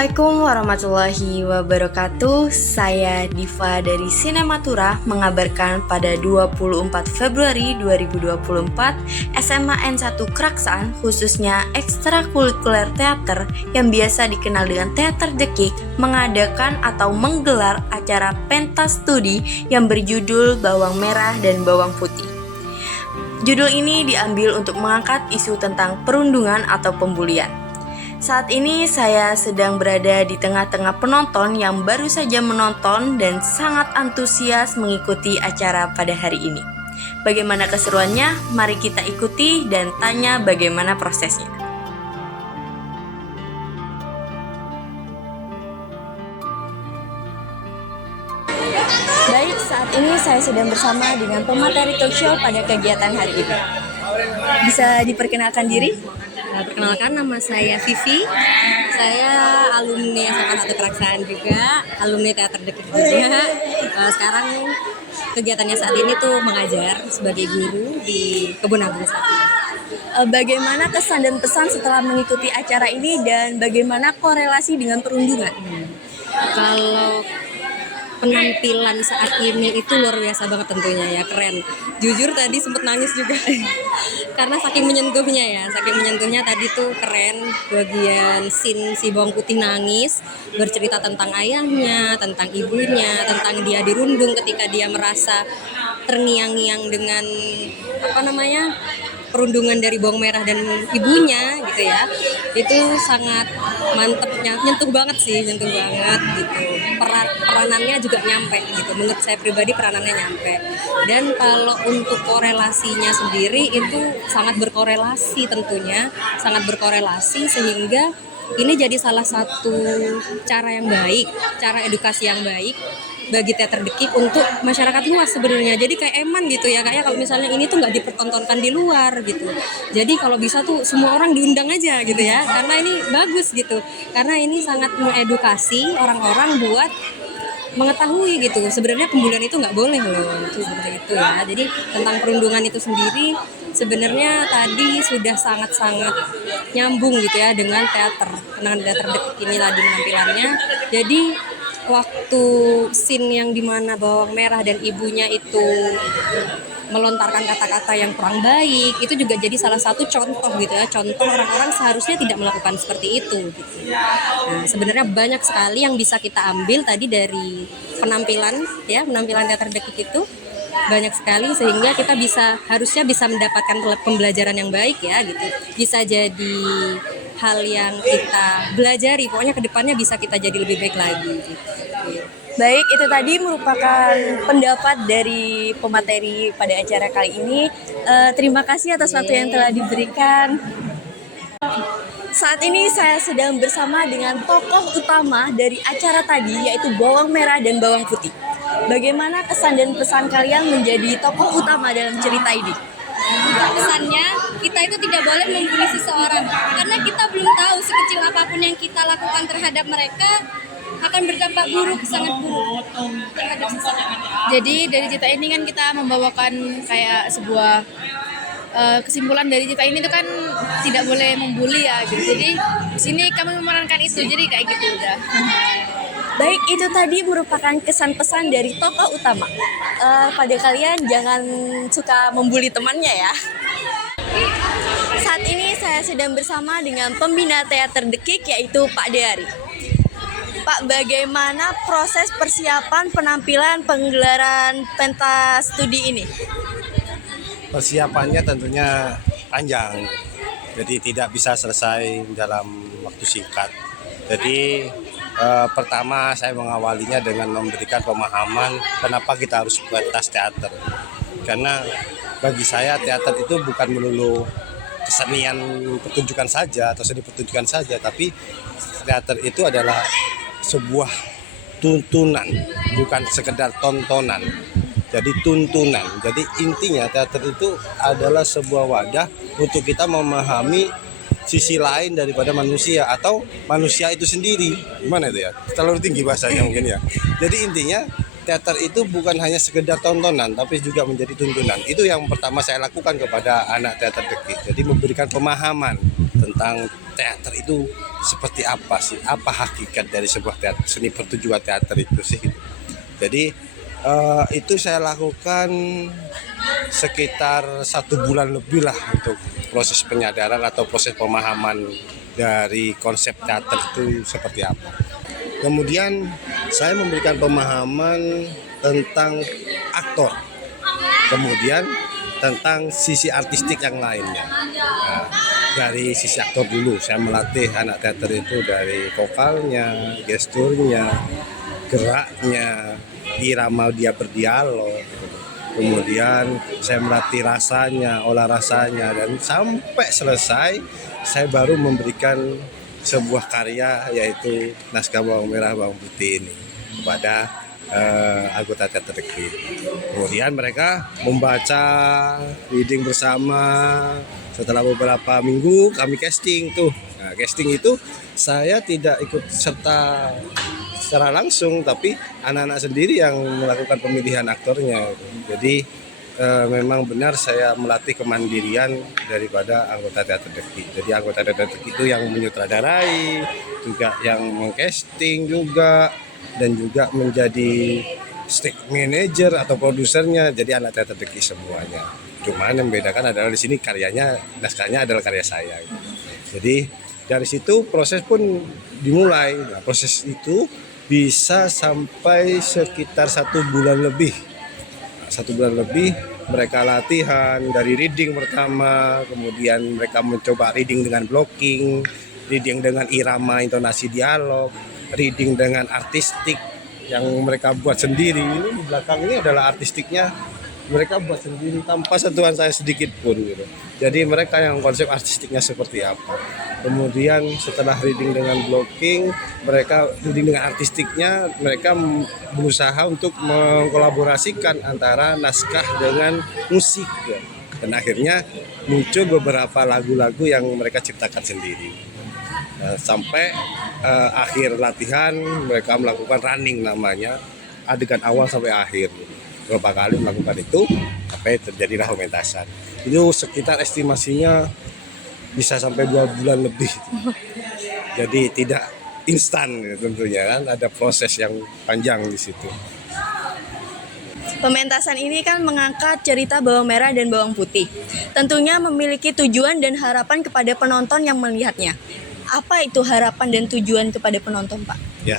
Assalamualaikum warahmatullahi wabarakatuh. Saya Diva dari Sinematura mengabarkan pada 24 Februari 2024 SMA N1 Keraksaan, khususnya ekstrakurikuler teater yang biasa dikenal dengan Teater Dekik, mengadakan atau menggelar acara pentas studi yang berjudul Bawang Merah dan Bawang Putih. Judul ini diambil untuk mengangkat isu tentang perundungan atau pembulian. Saat ini saya sedang berada di tengah-tengah penonton yang baru saja menonton dan sangat antusias mengikuti acara pada hari ini. Bagaimana keseruannya? Mari kita ikuti dan tanya bagaimana prosesnya. Baik, saat ini saya sedang bersama dengan pemateri talk show pada kegiatan hari ini. Bisa diperkenalkan diri? Perkenalkan, nama saya Vivi. Saya alumni SMA 1 Keraksaan juga, alumni Teater Dekik juga. Sekarang kegiatannya saat ini tuh mengajar sebagai guru di Kebun Agung saat ini. Bagaimana kesan dan pesan setelah mengikuti acara ini dan bagaimana korelasi dengan perundungan? Kalau penampilan saat ini itu luar biasa banget tentunya ya, keren. Jujur tadi sempet nangis juga karena saking menyentuhnya tadi tuh keren. Bagian scene si Bawang Putih nangis, bercerita tentang ayahnya, tentang ibunya, tentang dia dirundung ketika dia merasa terngiang-ngiang dengan perundungan dari Bawang Merah dan ibunya gitu ya. Itu sangat mantep, nyentuh banget gitu. Peranannya juga nyampe gitu. Menurut saya pribadi peranannya nyampe. Dan kalau untuk korelasinya sendiri itu sangat berkorelasi tentunya, sangat berkorelasi sehingga ini jadi salah satu cara yang baik, cara edukasi yang baik bagi Teater Dekik untuk masyarakat luas sebenarnya. Jadi kayak eman gitu ya, kayak kalau misalnya ini tuh nggak dipertontonkan di luar gitu. Jadi kalau bisa tuh semua orang diundang aja gitu ya, karena ini bagus gitu. Karena ini sangat mengedukasi orang-orang buat mengetahui gitu. Sebenarnya pembulian itu nggak boleh loh, itu seperti itu ya. Jadi tentang perundungan itu sendiri sebenarnya tadi sudah sangat-sangat nyambung gitu ya dengan Teater Dekik ini tadi penampilannya. Jadi waktu scene yang dimana Bawang Merah dan ibunya itu melontarkan kata-kata yang kurang baik, itu juga jadi salah satu contoh gitu ya, contoh orang-orang seharusnya tidak melakukan seperti itu gitu. Nah, sebenarnya banyak sekali yang bisa kita ambil tadi dari penampilan Teater Dekik itu banyak sekali, sehingga kita harusnya bisa mendapatkan pembelajaran yang baik ya gitu. Bisa jadi hal yang kita belajari, pokoknya kedepannya bisa kita jadi lebih baik lagi gitu. Baik, itu tadi merupakan pendapat dari pemateri pada acara kali ini. Terima kasih atas waktu yang telah diberikan. Saat ini saya sedang bersama dengan tokoh utama dari acara tadi, yaitu Bawang Merah dan Bawang Putih. Bagaimana kesan dan pesan kalian menjadi tokoh utama dalam cerita ini? Pesannya, kita itu tidak boleh membuli seseorang karena kita belum tahu sekecil apapun yang kita lakukan terhadap mereka akan berdampak buruk, sangat buruk terhadap seseorang. Jadi dari cerita ini kan kita membawakan kayak sebuah kesimpulan dari cerita ini tuh kan tidak boleh membuli ya gitu. Jadi di sini kami memerankan itu, jadi kayak gitu udah. Baik, itu tadi merupakan kesan pesan dari tokoh utama. Pada kalian jangan suka membuli temannya ya. Saat ini saya sedang bersama dengan pembina Teater Dekik, yaitu Pak Deari. Pak, bagaimana proses persiapan penampilan penggelaran pentas studi ini? Persiapannya tentunya panjang, jadi tidak bisa selesai dalam waktu singkat. Jadi pertama saya mengawalinya dengan memberikan pemahaman kenapa kita harus pentas teater. Karena bagi saya teater itu bukan melulu kesenian pertunjukan saja atau seni pertunjukan saja, tapi teater itu adalah sebuah tuntunan, bukan sekedar tontonan. Jadi tuntunan. Jadi intinya teater itu adalah sebuah wadah untuk kita memahami sisi lain daripada manusia atau manusia itu sendiri. Gimana itu ya? Terlalu tinggi bahasanya mungkin ya. Jadi intinya teater itu bukan hanya sekedar tontonan tapi juga menjadi tuntunan. Itu yang pertama saya lakukan kepada anak Teater Dekik. Jadi memberikan pemahaman tentang teater itu seperti apa sih? Apa hakikat dari sebuah teater, seni pertunjukan teater itu sih? Jadi itu saya lakukan sekitar 1 bulan lebih lah untuk proses penyadaran atau proses pemahaman dari konsep teater itu seperti apa. Kemudian saya memberikan pemahaman tentang aktor, kemudian tentang sisi artistik yang lainnya. Nah, dari sisi aktor dulu, saya melatih anak teater itu dari vokalnya, gesturnya, geraknya, irama dia berdialog. Kemudian saya melatih rasanya, olah rasanya, dan sampai selesai saya baru memberikan sebuah karya yaitu naskah Bawang Merah Bawang Putih ini kepada anggota teater Dekik. Kemudian mereka membaca, reading bersama. Setelah beberapa minggu kami casting tuh. Nah, casting itu saya tidak ikut serta secara langsung, tapi anak-anak sendiri yang melakukan pemilihan aktornya. Jadi memang benar saya melatih kemandirian daripada anggota teater Dekik. Jadi anggota teater Dekik itu yang menyutradarai, juga yang mengcasting juga, dan juga menjadi stage manager atau produsernya. Jadi anak teater Dekik semuanya. Cuman yang membedakan adalah di sini karyanya, naskahnya adalah karya saya. Jadi dari situ proses pun dimulai. Nah, proses itu bisa sampai sekitar 1 bulan lebih. 1 bulan lebih mereka latihan dari reading pertama, kemudian mereka mencoba reading dengan blocking, reading dengan irama intonasi dialog, reading dengan artistik yang mereka buat sendiri. Ini di belakang ini adalah artistiknya mereka buat sendiri tanpa sentuhan saya sedikit pun gitu. Jadi mereka yang konsep artistiknya seperti apa. Kemudian setelah reading dengan blocking, mereka reading dengan artistiknya, mereka berusaha untuk mengkolaborasikan antara naskah dengan musik. Dan akhirnya muncul beberapa lagu-lagu yang mereka ciptakan sendiri. Sampai akhir latihan mereka melakukan running namanya, adegan awal sampai akhir. Beberapa kali melakukan itu sampai terjadilah pementasan. Itu sekitar estimasinya bisa sampai 2 bulan lebih. Jadi tidak instan tentunya kan, ada proses yang panjang di situ. Pementasan ini kan mengangkat cerita Bawang Merah dan Bawang Putih. Tentunya memiliki tujuan dan harapan kepada penonton yang melihatnya. Apa itu harapan dan tujuan kepada penonton, Pak? Ya,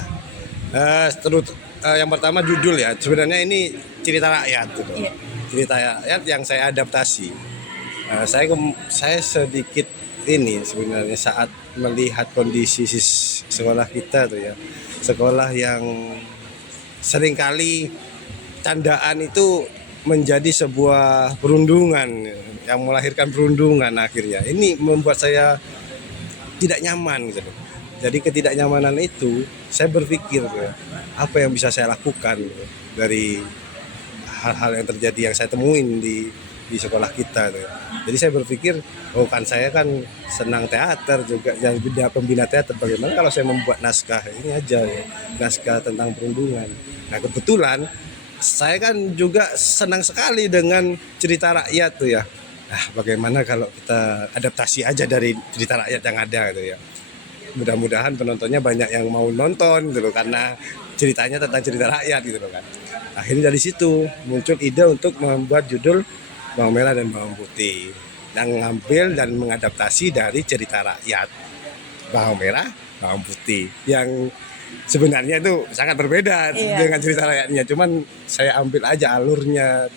yang pertama judul ya. Sebenarnya ini cerita rakyat, gitu. Iya. Cerita rakyat yang saya adaptasi. Saya sedikit ini sebenarnya saat melihat kondisi sekolah kita tuh ya, sekolah yang seringkali candaan itu menjadi sebuah perundungan yang melahirkan perundungan akhirnya. Ini membuat saya tidak nyaman gitu. Jadi ketidaknyamanan itu saya berpikir apa yang bisa saya lakukan gitu, dari hal-hal yang terjadi yang saya temuin di sekolah kita tuh. Jadi saya berpikir, oh kan saya kan senang teater juga, yang pembina teater, bagaimana kalau saya membuat naskah ini aja ya, naskah tentang perundungan. Nah kebetulan saya kan juga senang sekali dengan cerita rakyat tuh ya. Nah bagaimana kalau kita adaptasi aja dari cerita rakyat yang ada gitu ya. Mudah-mudahan penontonnya banyak yang mau nonton gitu karena ceritanya tentang cerita rakyat gitu kan. Akhirnya dari situ muncul ide untuk membuat judul Bawang Merah dan Bawang Putih, yang mengambil dan mengadaptasi dari cerita rakyat Bawang Merah, Bawang Putih, yang sebenarnya itu sangat berbeda dengan cerita rakyatnya. Cuman saya ambil aja alurnya,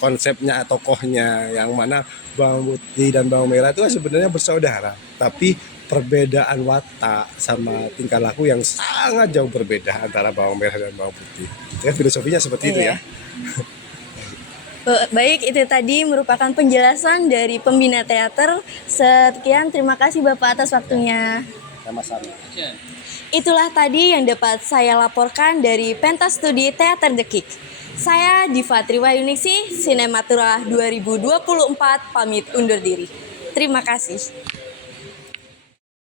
konsepnya, tokohnya, yang mana Bawang Putih dan Bawang Merah itu sebenarnya bersaudara, tapi perbedaan watak sama tingkah laku yang sangat jauh berbeda antara Bawang Merah dan Bawang Putih. Ya, filosofinya seperti itu ya. Baik, itu tadi merupakan penjelasan dari pembina teater. Sekian, terima kasih Bapak atas waktunya. Sama-sama. Itulah tadi yang dapat saya laporkan dari Pentas Studi Teater Dekik. Saya Diva Triwayuningsih, Sinematura 2024 pamit undur diri. Terima kasih.